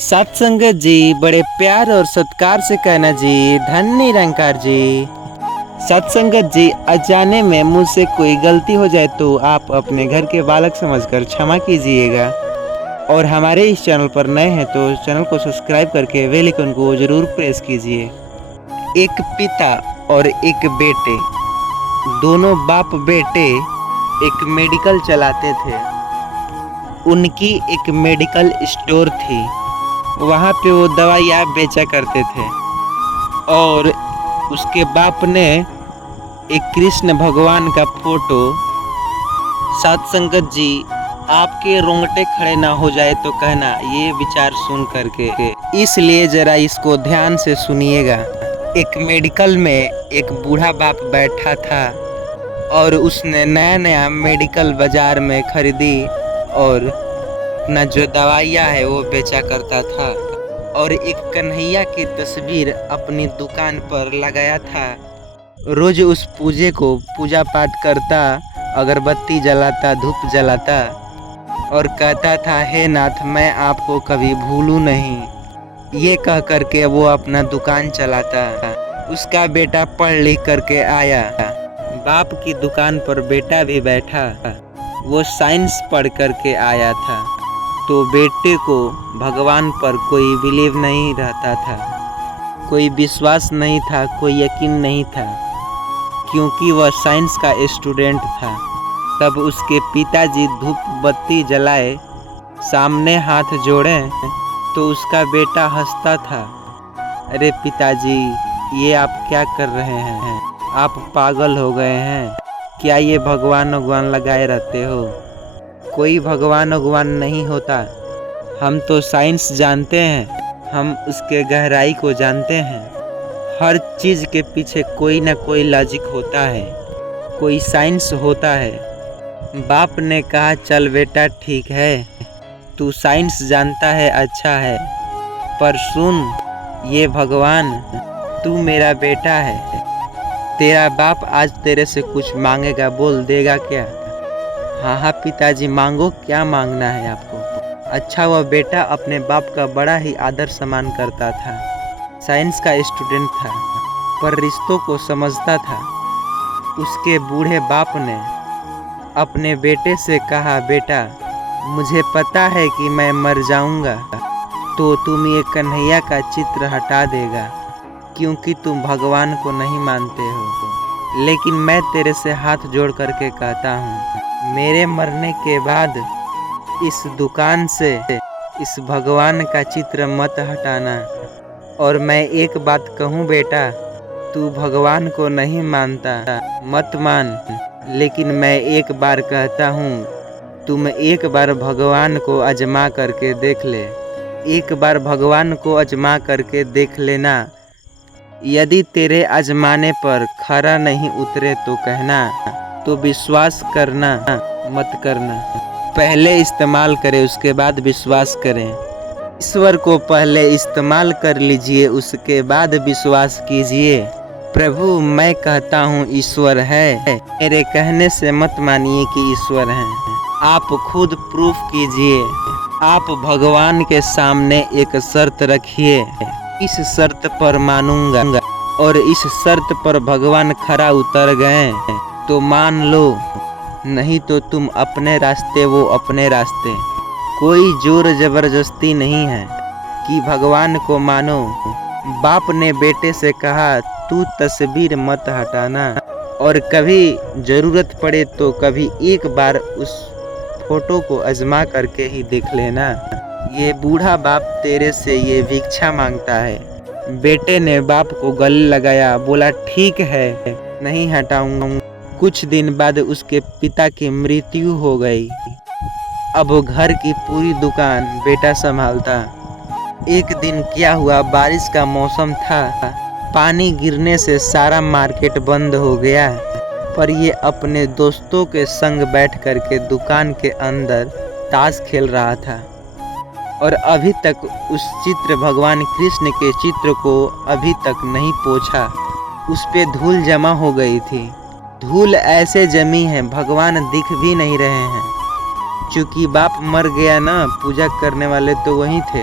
सत्संगत जी बड़े प्यार और सत्कार से कहना जी, धन्य निरंकार जी। सत्संगत जी, अजाने में मुझसे कोई गलती हो जाए तो आप अपने घर के बालक समझकर क्षमा कीजिएगा। और हमारे इस चैनल पर नए हैं तो चैनल को सब्सक्राइब करके बेल आइकन को जरूर प्रेस कीजिए। एक पिता और एक बेटे, दोनों बाप बेटे एक मेडिकल चलाते थे। उनकी एक मेडिकल स्टोर थी, वहाँ पे वो दवाइयाँ बेचा करते थे। और उसके बाप ने एक कृष्ण भगवान का फोटो, सत्संगत जी आपके रोंगटे खड़े ना हो जाए तो कहना ये विचार सुन करके, इसलिए जरा इसको ध्यान से सुनिएगा। एक मेडिकल में एक बूढ़ा बाप बैठा था और उसने नया नया मेडिकल बाजार में खरीदी और अपना जो दवाइयाँ है वो बेचा करता था। और एक कन्हैया की तस्वीर अपनी दुकान पर लगाया था। रोज उस पूजे को पूजा पाठ करता, अगरबत्ती जलाता, धूप जलाता और कहता था, हे नाथ मैं आपको कभी भूलूं नहीं। ये कह करके वो अपना दुकान चलाता। उसका बेटा पढ़ लिख करके आया, बाप की दुकान पर बेटा भी बैठा। वो साइंस पढ़ करके आया था, तो बेटे को भगवान पर कोई बिलीव नहीं रहता था, कोई विश्वास नहीं था, कोई यकीन नहीं था, क्योंकि वह साइंस का स्टूडेंट था। तब उसके पिताजी धूप बत्ती जलाए, सामने हाथ जोड़े तो उसका बेटा हंसता था, अरे पिताजी ये आप क्या कर रहे हैं, आप पागल हो गए हैं क्या, ये भगवान भगवान लगाए रहते हो। कोई भगवान भगवान नहीं होता, हम तो साइंस जानते हैं, हम उसके गहराई को जानते हैं। हर चीज़ के पीछे कोई ना कोई लॉजिक होता है, कोई साइंस होता है। बाप ने कहा चल बेटा ठीक है, तू साइंस जानता है अच्छा है, पर सुन ये भगवान, तू मेरा बेटा है, तेरा बाप आज तेरे से कुछ मांगेगा, बोल देगा क्या। हाँ हाँ पिताजी मांगो, क्या मांगना है आपको। अच्छा वह बेटा अपने बाप का बड़ा ही आदर सम्मान करता था। साइंस का स्टूडेंट था पर रिश्तों को समझता था। उसके बूढ़े बाप ने अपने बेटे से कहा, बेटा मुझे पता है कि मैं मर जाऊंगा तो तुम ये कन्हैया का चित्र हटा देगा, क्योंकि तुम भगवान को नहीं मानते हो। लेकिन मैं तेरे से हाथ जोड़ करके कहता हूँ, मेरे मरने के बाद इस दुकान से इस भगवान का चित्र मत हटाना। और मैं एक बात कहूँ बेटा, तू भगवान को नहीं मानता मत मान, लेकिन मैं एक बार कहता हूँ, तुम एक बार भगवान को आजमा करके देख ले। एक बार भगवान को आजमा करके देख लेना, यदि तेरे आजमाने पर खरा नहीं उतरे तो कहना, तो विश्वास करना मत करना। पहले इस्तेमाल करें उसके बाद विश्वास करें। ईश्वर को पहले इस्तेमाल कर लीजिए, उसके बाद विश्वास कीजिए। प्रभु मैं कहता हूँ ईश्वर है, मेरे कहने से मत मानिए कि ईश्वर है। आप खुद प्रूफ कीजिए। आप भगवान के सामने एक शर्त रखिए, इस शर्त पर मानूंगा, और इस शर्त पर भगवान खरा उतर गए तो मान लो, नहीं तो तुम अपने रास्ते वो अपने रास्ते। कोई जोर जबरदस्ती नहीं है कि भगवान को मानो। बाप ने बेटे से कहा, तू तस्वीर मत हटाना, और कभी ज़रूरत पड़े तो कभी एक बार उस फोटो को आजमा करके ही देख लेना। ये बूढ़ा बाप तेरे से ये भिक्षा मांगता है। बेटे ने बाप को गले लगाया, बोला ठीक है नहीं हटाऊंगा। कुछ दिन बाद उसके पिता की मृत्यु हो गई। अब घर की पूरी दुकान बेटा संभालता। एक दिन क्या हुआ, बारिश का मौसम था, पानी गिरने से सारा मार्केट बंद हो गया, पर ये अपने दोस्तों के संग बैठ कर के दुकान के अंदर ताश खेल रहा था। और अभी तक उस चित्र, भगवान कृष्ण के चित्र को अभी तक नहीं पोंछा। उस पे धूल जमा हो गई थी। धूल ऐसे जमी है, भगवान दिख भी नहीं रहे हैं, क्योंकि बाप मर गया ना, पूजा करने वाले तो वही थे।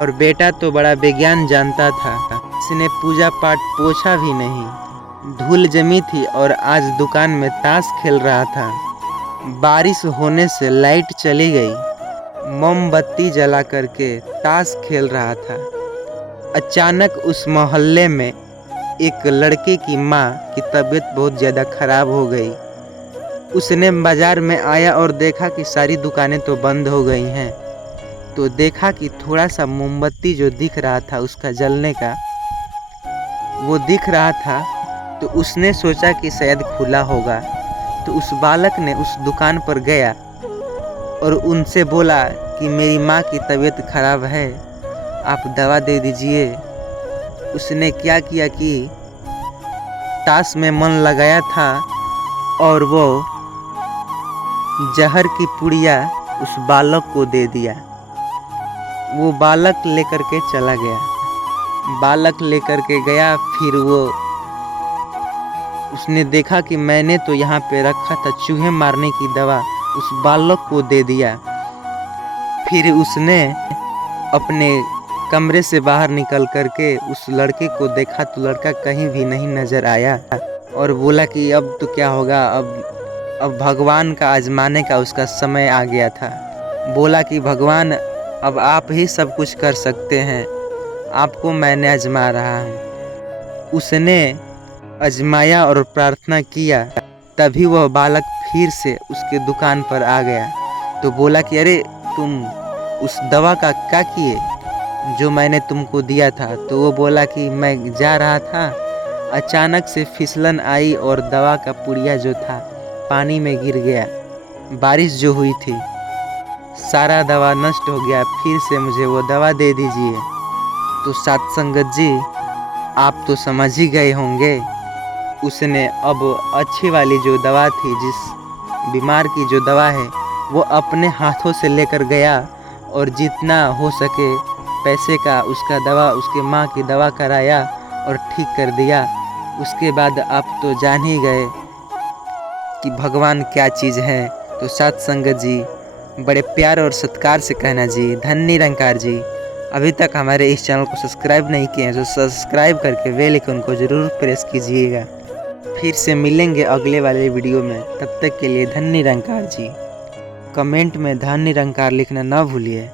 और बेटा तो बड़ा विज्ञान जानता था। इसने पूजा पाठ पोछा भी नहीं। धूल जमी थी और आज दुकान में ताश खेल रहा था। बारिश होने से लाइट चली गई। मोमबत्ती जला करके ताश खेल रहा था। अचानक उस मोहल्ले में एक लड़के की माँ की तबीयत बहुत ज़्यादा खराब हो गई। उसने बाज़ार में आया और देखा कि सारी दुकानें तो बंद हो गई हैं। तो देखा कि थोड़ा सा मोमबत्ती जो दिख रहा था उसका जलने का, वो दिख रहा था। तो उसने सोचा कि शायद खुला होगा। तो उस बालक ने उस दुकान पर गया और उनसे बोला कि मेरी माँ की तबीयत खराब है, आप दवा दे दीजिए। उसने क्या किया कि ताश में मन लगाया था और वो जहर की पुड़िया उस बालक को दे दिया। वो बालक लेकर के चला गया। बालक लेकर के गया, फिर उसने देखा कि मैंने तो यहाँ पे रखा था चूहे मारने की दवा, उस बालक को दे दिया। फिर उसने अपने कमरे से बाहर निकल करके उस लड़के को देखा तो लड़का कहीं भी नहीं नज़र आया और बोला कि अब तो क्या होगा, अब भगवान का आजमाने का उसका समय आ गया था। बोला कि भगवान अब आप ही सब कुछ कर सकते हैं, आपको मैंने आजमा रहा हूँ। उसने आजमाया और प्रार्थना किया, तभी वह बालक फिर से उसके दुकान पर आ गया। तो बोला कि अरे तुम उस दवा का क्या किए जो मैंने तुमको दिया था। तो वो बोला कि मैं जा रहा था, अचानक से फिसलन आई और दवा का पुड़िया जो था पानी में गिर गया। बारिश जो हुई थी सारा दवा नष्ट हो गया, फिर से मुझे वो दवा दे दीजिए। तो साथ संगत जी, आप तो समझ ही गए होंगे, उसने अब अच्छी वाली जो दवा थी, जिस बीमार की जो दवा है, वो अपने हाथों से लेकर गया और जितना हो सके पैसे का उसका दवा, उसके माँ की दवा कराया और ठीक कर दिया। उसके बाद आप तो जान ही गए कि भगवान क्या चीज़ है। तो साथ संगत जी, बड़े प्यार और सत्कार से कहना जी, धन निरंकार जी। अभी तक हमारे इस चैनल को सब्सक्राइब नहीं किए हैं तो सब्सक्राइब करके बेल आइकन को ज़रूर प्रेस कीजिएगा। फिर से मिलेंगे अगले वाले वीडियो में, तब तक के लिए धन निरंकार जी। कमेंट में धन निरंकार लिखना ना भूलिए।